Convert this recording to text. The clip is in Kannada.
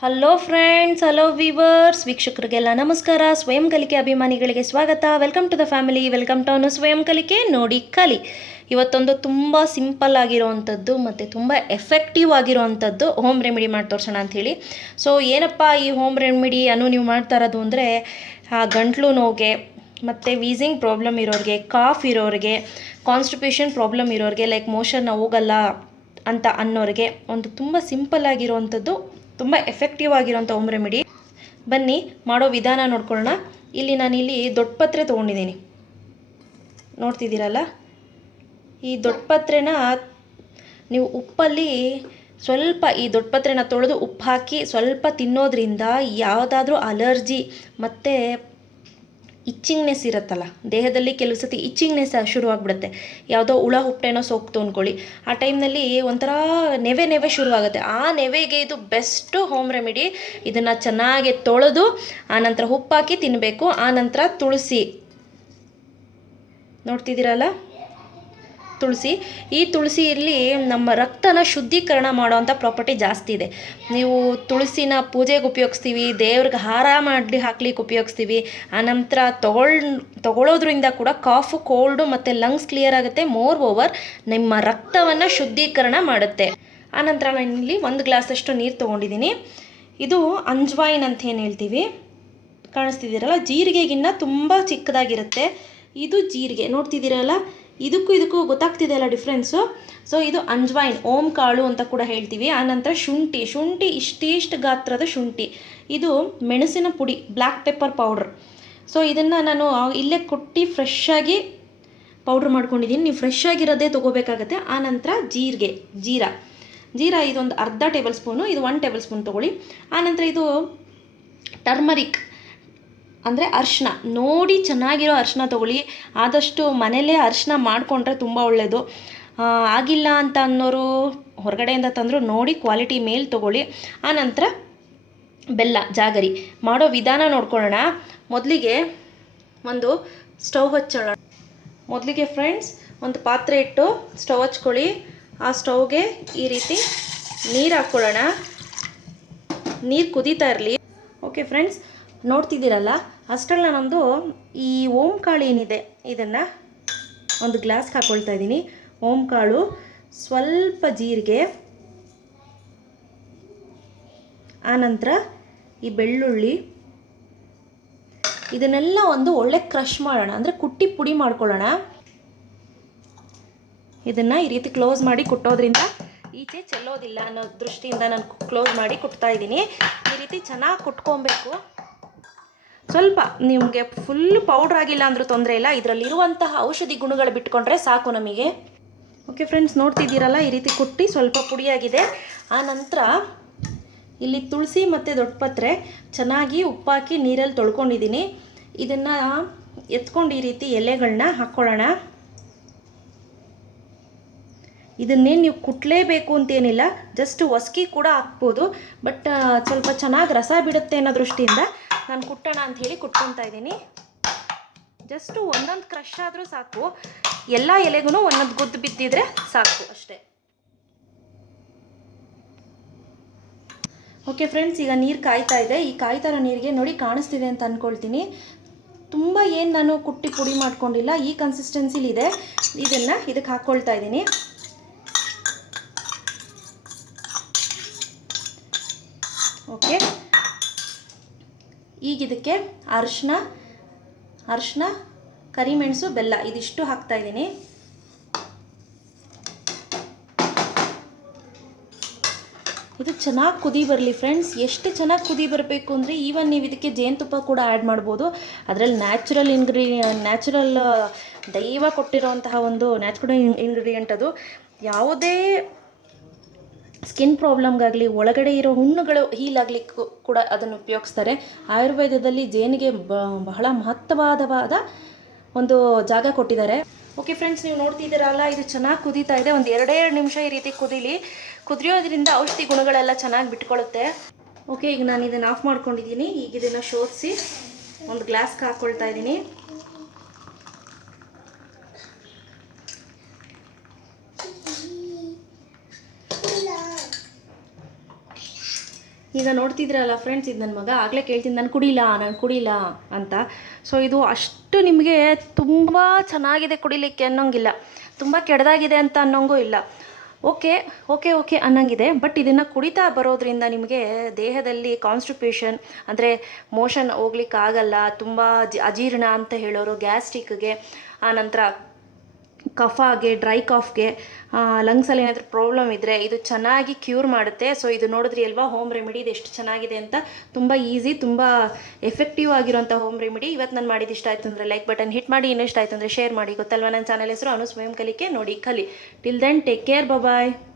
ಹಲೋ ಫ್ರೆಂಡ್ಸ್, ಹಲೋ ವೀವರ್ಸ್, ವೀಕ್ಷಕರಿಗೆಲ್ಲ ನಮಸ್ಕಾರ. ಸ್ವಯಂ ಕಲಿಕೆ ಅಭಿಮಾನಿಗಳಿಗೆ ಸ್ವಾಗತ. Welcome to the family, welcome to ಅವನು ಸ್ವಯಂ ಕಲಿಕೆ ನೋಡಿ ಕಲಿ. ಇವತ್ತೊಂದು ತುಂಬ ಸಿಂಪಲ್ ಆಗಿರೋವಂಥದ್ದು ಮತ್ತು ತುಂಬ ಎಫೆಕ್ಟಿವ್ ಆಗಿರೋವಂಥದ್ದು ಹೋಮ್ ರೆಮಿಡಿ ಮಾಡಿ ತೋರಿಸೋಣ ಅಂಥೇಳಿ. ಸೊ ಏನಪ್ಪ ಈ ಹೋಮ್ ರೆಮಿಡಿ ನೀವು ಮಾಡ್ತಾ ಇರೋದು ಅಂದರೆ, ಗಂಟ್ಲು ನೋವಿಗೆ ಮತ್ತು ವೀಸಿಂಗ್ ಪ್ರಾಬ್ಲಮ್ ಇರೋರಿಗೆ, ಕಾಫ್ ಇರೋರಿಗೆ, ಕಾನ್ಸ್ಟಿಪೇಷನ್ ಪ್ರಾಬ್ಲಮ್ ಇರೋರಿಗೆ, ಲೈಕ್ ಮೋಷನ್ ಹೋಗಲ್ಲ ಅಂತ ಅನ್ನೋರಿಗೆ ಒಂದು ತುಂಬ ಸಿಂಪಲ್ ಆಗಿರೋವಂಥದ್ದು, ತುಂಬ ಎಫೆಕ್ಟಿವ್ ಆಗಿರೋಂಥ ಹೋಮ್ ರೆಮಿಡಿ. ಬನ್ನಿ ಮಾಡೋ ವಿಧಾನ ನೋಡ್ಕೊಳ್ಳೋಣ. ನಾನಿಲ್ಲಿ ದೊಡ್ಡ ಪತ್ರೆ ತೊಗೊಂಡಿದ್ದೀನಿ, ನೋಡ್ತಿದ್ದೀರಲ್ಲ. ಈ ದೊಡ್ಡ ಪತ್ರೆನ ನೀವು ಉಪ್ಪಲ್ಲಿ ಸ್ವಲ್ಪ, ಈ ದೊಡ್ಡ ಪತ್ರೆನ ತೊಳೆದು ಉಪ್ಪು ಹಾಕಿ ಸ್ವಲ್ಪ ತಿನ್ನೋದ್ರಿಂದ ಯಾವುದಾದ್ರೂ ಅಲರ್ಜಿ ಮತ್ತು ಇಚ್ಚಿಂಗ್ನೆಸ್ ಇರುತ್ತಲ್ಲ ದೇಹದಲ್ಲಿ, ಕೆಲವು ಸತಿ ಇಚ್ಚಿಂಗ್ನೆಸ್ ಶುರುವಾಗ್ಬಿಡುತ್ತೆ. ಯಾವುದೋ ಹುಳ ಹುಪ್ಪಟೇನೋ ಸೋಕ್ತು ಅಂದ್ಕೊಳ್ಳಿ, ಆ ಟೈಮ್ನಲ್ಲಿ ಒಂಥರ ನೆವೆ ಶುರುವಾಗುತ್ತೆ. ಆ ನೆವೆಗೆ ಇದು ಬೆಸ್ಟು ಹೋಮ್ ರೆಮಿಡಿ. ಇದನ್ನು ಚೆನ್ನಾಗಿ ತೊಳೆದು ಆನಂತರ ಉಪ್ಪಾಕಿ ತಿನ್ನಬೇಕು. ಆನಂತರ ತುಳಸಿ, ನೋಡ್ತಿದ್ದೀರಲ್ಲ, ತುಳಸಿ. ಈ ತುಳಸಿಯಲ್ಲಿ ನಮ್ಮ ರಕ್ತನ ಶುದ್ಧೀಕರಣ ಮಾಡೋವಂಥ ಪ್ರಾಪರ್ಟಿ ಜಾಸ್ತಿ ಇದೆ. ನೀವು ತುಳಸಿನ ಪೂಜೆಗೆ ಉಪಯೋಗಿಸ್ತೀವಿ, ದೇವ್ರಿಗೆ ಹಾರ ಮಾಡಿ ಹಾಕ್ಲಿಕ್ಕೆ ಉಪಯೋಗಿಸ್ತೀವಿ. ಆನಂತರ ತಗೊಳ್ಳೋದ್ರಿಂದ ಕೂಡ ಕಾಫು, ಕೋಲ್ಡು ಮತ್ತು ಲಂಗ್ಸ್ ಕ್ಲಿಯರ್ ಆಗುತ್ತೆ. ಮೋರ್ ಓವರ್ ನಿಮ್ಮ ರಕ್ತವನ್ನು ಶುದ್ಧೀಕರಣ ಮಾಡುತ್ತೆ. ಆನಂತರ ನಾನಿಲ್ಲಿ 1 ಗ್ಲಾಸಷ್ಟು ನೀರು ತೊಗೊಂಡಿದ್ದೀನಿ. ಇದು ಅಂಜ್ವಾಯಿನ್ ಅಂತ ಏನು ಹೇಳ್ತೀವಿ, ಕಾಣಿಸ್ತಿದ್ದೀರಲ್ಲ, ಜೀರಿಗೆಗಿನ್ನ ತುಂಬ ಚಿಕ್ಕದಾಗಿರುತ್ತೆ. ಇದು ಜೀರಿಗೆ, ನೋಡ್ತಿದ್ದೀರಲ್ಲ. ಇದಕ್ಕೂ ಗೊತ್ತಾಗ್ತಿದೆಯಲ್ಲ ಡಿಫ್ರೆನ್ಸು. ಸೊ ಇದು ಅಂಜ್ವಾಯಿನ್, ಓಂ ಕಾಳು ಅಂತ ಕೂಡ ಹೇಳ್ತೀವಿ. ಆನಂತರ ಶುಂಠಿ ಇಷ್ಟಿಷ್ಟು ಗಾತ್ರದ ಶುಂಠಿ. ಇದು ಮೆಣಸಿನ ಪುಡಿ, ಬ್ಲ್ಯಾಕ್ ಪೆಪ್ಪರ್ ಪೌಡ್ರ್. ಸೊ ಇದನ್ನು ನಾನು ಇಲ್ಲೇ ಕೊಟ್ಟು ಫ್ರೆಶ್ಶಾಗಿ ಪೌಡ್ರ್ ಮಾಡ್ಕೊಂಡಿದ್ದೀನಿ. ನೀವು ಫ್ರೆಶ್ ಆಗಿರೋದೇ ತೊಗೋಬೇಕಾಗತ್ತೆ. ಆನಂತರ ಜೀರಾ ಇದೊಂದು ಅರ್ಧ ಟೇಬಲ್ ಸ್ಪೂನು, ಇದು 1 ಟೇಬಲ್ ಸ್ಪೂನ್ ತೊಗೊಳ್ಳಿ. ಆನಂತರ ಇದು ಟರ್ಮರಿಕ್ ಅಂದರೆ ಅರಿಶಿನ, ನೋಡಿ ಚೆನ್ನಾಗಿರೋ ಅರಿಶಿನ ತೊಗೊಳ್ಳಿ. ಆದಷ್ಟು ಮನೇಲೇ ಅರಿಶಿನ ಮಾಡಿಕೊಂಡ್ರೆ ತುಂಬ ಒಳ್ಳೆಯದು. ಆಗಿಲ್ಲ ಅಂತ ಅನ್ನೋರು ಹೊರಗಡೆಯಿಂದ ತಂದರೂ ನೋಡಿ ಕ್ವಾಲಿಟಿ ಮೇಲ್ ತೊಗೊಳ್ಳಿ. ಆನಂತರ ಬೆಲ್ಲ, ಜಾಗರಿ. ಮಾಡೋ ವಿಧಾನ ನೋಡ್ಕೊಳ್ಳೋಣ. ಮೊದಲಿಗೆ ಒಂದು ಸ್ಟವ್ ಹಚ್ಚೋಣ. ಮೊದಲಿಗೆ ಫ್ರೆಂಡ್ಸ್, ಒಂದು ಪಾತ್ರೆ ಇಟ್ಟು ಸ್ಟವ್ ಹಚ್ಕೊಳ್ಳಿ. ಆ ಸ್ಟವ್ಗೆ ಈ ರೀತಿ ನೀರು ಹಾಕ್ಕೊಳ್ಳೋಣ. ನೀರು ಕುದೀತಾ ಇರಲಿ. ಓಕೆ ಫ್ರೆಂಡ್ಸ್, ನೋಡ್ತಿದ್ದೀರಲ್ಲ, ಅಷ್ಟರಲ್ಲಿ ನಾನೊಂದು ಈ ಓಂ ಕಾಳು ಏನಿದೆ ಇದನ್ನು ಒಂದು ಗ್ಲಾಸ್ಗೆ ಹಾಕ್ಕೊಳ್ತಾ ಇದ್ದೀನಿ. ಓಂ ಕಾಳು, ಸ್ವಲ್ಪ ಜೀರಿಗೆ, ಆನಂತರ ಈ ಬೆಳ್ಳುಳ್ಳಿ, ಇದನ್ನೆಲ್ಲ ಒಂದು ಒಳ್ಳೆ ಕ್ರಷ್ ಮಾಡೋಣ, ಅಂದರೆ ಕುಟ್ಟಿ ಪುಡಿ ಮಾಡ್ಕೊಳ್ಳೋಣ. ಇದನ್ನು ಈ ರೀತಿ ಕ್ಲೋಸ್ ಮಾಡಿ ಕುಟ್ಟೋದ್ರಿಂದ ಈಚೆ ಚೆಲ್ಲೋದಿಲ್ಲ ಅನ್ನೋ ದೃಷ್ಟಿಯಿಂದ ನಾನು ಕ್ಲೋಸ್ ಮಾಡಿ ಕುಟ್ತಾ ಇದ್ದೀನಿ. ಈ ರೀತಿ ಚೆನ್ನಾಗಿ ಕುಟ್ಕೊಬೇಕು. ಸ್ವಲ್ಪ ನಿಮಗೆ ಫುಲ್ ಪೌಡ್ರ್ ಆಗಿಲ್ಲ ಅಂದರೂ ತೊಂದರೆ ಇಲ್ಲ, ಇದರಲ್ಲಿರುವಂತಹ ಔಷಧಿ ಗುಣಗಳು ಬಿಟ್ಕೊಂಡ್ರೆ ಸಾಕು ನಮಗೆ. ಓಕೆ ಫ್ರೆಂಡ್ಸ್, ನೋಡ್ತಿದ್ದೀರಲ್ಲ, ಈ ರೀತಿ ಕುಟ್ಟಿ ಸ್ವಲ್ಪ ಪುಡಿಯಾಗಿದೆ. ಆ ನಂತರ ಇಲ್ಲಿ ತುಳಸಿ ಮತ್ತು ದೊಡ್ಡಪತ್ರೆ ಚೆನ್ನಾಗಿ ಉಪ್ಪಾಕಿ ನೀರಲ್ಲಿ ತೊಳ್ಕೊಂಡಿದ್ದೀನಿ. ಇದನ್ನು ಎತ್ಕೊಂಡು ಈ ರೀತಿ ಎಲೆಗಳನ್ನ ಹಾಕ್ಕೊಳ್ಳೋಣ. ಇದನ್ನೇನು ನೀವು ಕುಟ್ಲೇಬೇಕು ಅಂತೇನಿಲ್ಲ, ಜಸ್ಟ್ ಒಸಕಿ ಕೂಡ ಹಾಕ್ಬೋದು. ಬಟ್ ಸ್ವಲ್ಪ ಚೆನ್ನಾಗಿ ರಸ ಬಿಡುತ್ತೆ ಅನ್ನೋ ದೃಷ್ಟಿಯಿಂದ ನಾನು ಕುಟ್ಟೋಣ ಅಂಥೇಳಿ ಕುಟ್ಕೊತಾ ಇದ್ದೀನಿ. ಜಸ್ಟು ಒಂದೊಂದು ಕ್ರಷ್ ಆದರೂ ಸಾಕು, ಎಲ್ಲ ಎಲೆಗೂ ಒಂದೊಂದು ಗುದ್ದು ಬಿದ್ದಿದ್ರೆ ಸಾಕು ಅಷ್ಟೇ. ಓಕೆ ಫ್ರೆಂಡ್ಸ್, ಈಗ ನೀರು ಕಾಯ್ತಾ ಇದೆ. ಈ ಕಾಯ್ತಾ ಇರೋ ನೀರಿಗೆ ನೋಡಿ ಕಾಣಿಸ್ತಿದೆ ಅಂತ ಅಂದ್ಕೊಳ್ತೀನಿ. ತುಂಬ ಏನು ನಾನು ಕುಟ್ಟಿ ಪುಡಿ ಮಾಡ್ಕೊಂಡಿಲ್ಲ, ಈ ಕನ್ಸಿಸ್ಟೆನ್ಸಿಲಿದೆ. ಇದನ್ನು ಇದಕ್ಕೆ ಹಾಕ್ಕೊಳ್ತಾ ಇದ್ದೀನಿ. ಓಕೆ, ಈಗ ಇದಕ್ಕೆ ಅರಿಶಿನ, ಕರಿಮೆಣಸು, ಬೆಲ್ಲ ಇದಿಷ್ಟು ಹಾಕ್ತಾ ಇದ್ದೀನಿ. ಇದು ಚೆನ್ನಾಗಿ ಕುದಿ ಬರಲಿ ಫ್ರೆಂಡ್ಸ್. ಎಷ್ಟು ಚೆನ್ನಾಗಿ ಕುದಿ ಬರಬೇಕು ಅಂದರೆ, ಈವನ್ ನೀವು ಇದಕ್ಕೆ ಜೇನುತುಪ್ಪ ಕೂಡ ಆ್ಯಡ್ ಮಾಡ್ಬೋದು. ಅದರಲ್ಲಿ ನ್ಯಾಚುರಲ್ ದೈವ ಕೊಟ್ಟಿರೋಂತಹ ಒಂದು ನ್ಯಾಚುರಲ್ ಇಂಗ್ರೀಡಿಯೆಂಟ್ ಅದು. ಯಾವುದೇ ಸ್ಕಿನ್ ಪ್ರಾಬ್ಲಮ್ಗಾಗಲಿ, ಒಳಗಡೆ ಇರೋ ಹುಣ್ಣುಗಳು ಹೀಲ್ ಆಗಲಿಕ್ಕೂ ಕೂಡ ಅದನ್ನು ಉಪಯೋಗಿಸ್ತಾರೆ. ಆಯುರ್ವೇದದಲ್ಲಿ ಜೇನಿಗೆ ಬಹಳ ಮಹತ್ವವಾದ ಒಂದು ಜಾಗ ಕೊಟ್ಟಿದ್ದಾರೆ. ಓಕೆ ಫ್ರೆಂಡ್ಸ್, ನೀವು ನೋಡ್ತಿದ್ದೀರಲ್ಲ, ಇದು ಚೆನ್ನಾಗಿ ಕುದೀತಾ ಇದೆ. ಒಂದು 2 ನಿಮಿಷ ಈ ರೀತಿ ಕುದಿಯೋದ್ರಿಂದ ಔಷಧಿ ಗುಣಗಳೆಲ್ಲ ಚೆನ್ನಾಗಿ ಬಿಟ್ಕೊಳ್ಳುತ್ತೆ. ಓಕೆ, ಈಗ ನಾನು ಇದನ್ನು ಆಫ್ ಮಾಡ್ಕೊಂಡಿದ್ದೀನಿ. ಈಗ ಇದನ್ನು ಶೋಧಿಸಿ ಒಂದು ಗ್ಲಾಸ್ಗೆ ಹಾಕ್ಕೊಳ್ತಾ ಇದ್ದೀನಿ. ಈಗ ನೋಡ್ತಿದ್ರಲ್ಲ ಫ್ರೆಂಡ್ಸ್, ಇದು ನನ್ನ ಮಗ ಆಗಲೇ ಕೇಳ್ತೀನಿ ನಾನು ಕುಡಿಲ್ಲ ಅಂತ. ಸೊ ಇದು ಅಷ್ಟು ನಿಮಗೆ ತುಂಬ ಚೆನ್ನಾಗಿದೆ ಕುಡಿಲಿಕ್ಕೆ ಅನ್ನೋಂಗಿಲ್ಲ, ತುಂಬ ಕೆಟ್ಟದಾಗಿದೆ ಅಂತ ಅನ್ನೋಂಗೂ ಇಲ್ಲ. ಓಕೆ ಓಕೆ ಓಕೆ ಅನ್ನಂಗಿದೆ. ಬಟ್ ಇದನ್ನು ಕುಡಿತಾ ಬರೋದ್ರಿಂದ ನಿಮಗೆ ದೇಹದಲ್ಲಿ ಕಾನ್ಸ್ಟಿಪೇಷನ್ ಅಂದರೆ ಮೋಷನ್ ಹೋಗ್ಲಿಕ್ಕಾಗಲ್ಲ, ತುಂಬ ಅಜೀರ್ಣ ಅಂತ ಹೇಳೋರು, ಗ್ಯಾಸ್ಟ್ರಿಕ್ಗೆ, ಆನಂತರ ಕಫಾಗೆ, ಡ್ರೈ ಕಾಫ್ಗೆ, ಲಂಗ್ಸಲ್ಲಿ ಏನಾದರೂ ಪ್ರಾಬ್ಲಮ್ ಇದ್ದರೆ ಇದು ಚೆನ್ನಾಗಿ ಕ್ಯೂರ್ ಮಾಡುತ್ತೆ. ಸೊ ಇದು ನೋಡಿದ್ರಿ ಅಲ್ವಾ ಹೋಮ್ ರೆಮಿಡಿ ಇದು ಎಷ್ಟು ಚೆನ್ನಾಗಿದೆ ಅಂತ. ತುಂಬ ಈಸಿ, ತುಂಬ ಎಫೆಕ್ಟಿವ್ ಆಗಿರೋಂಥ ಹೋಮ್ ರೆಮಿಡಿ. ಇವತ್ತು ನಾನು ಮಾಡಿದ್ದು ಇಷ್ಟ ಆಯಿತು ಅಂದರೆ ಲೈಕ್ ಬಟನ್ ಹಿಟ್ ಮಾಡಿ, ಇನ್ನೂ ಇಷ್ಟ ಆಯಿತು ಅಂದರೆ ಶೇರ್ ಮಾಡಿ. ಗೊತ್ತಲ್ವ ನನ್ನ ಚಾನಲ್ ಹೆಸರು ಅನು ಸ್ವಯಂ ಕಲಿಕೆ, ನೋಡಿ ಕಲಿ. ಟಿಲ್ ದೆನ್ ಟೇಕ್ ಕೇರ್, ಬಾಯ್.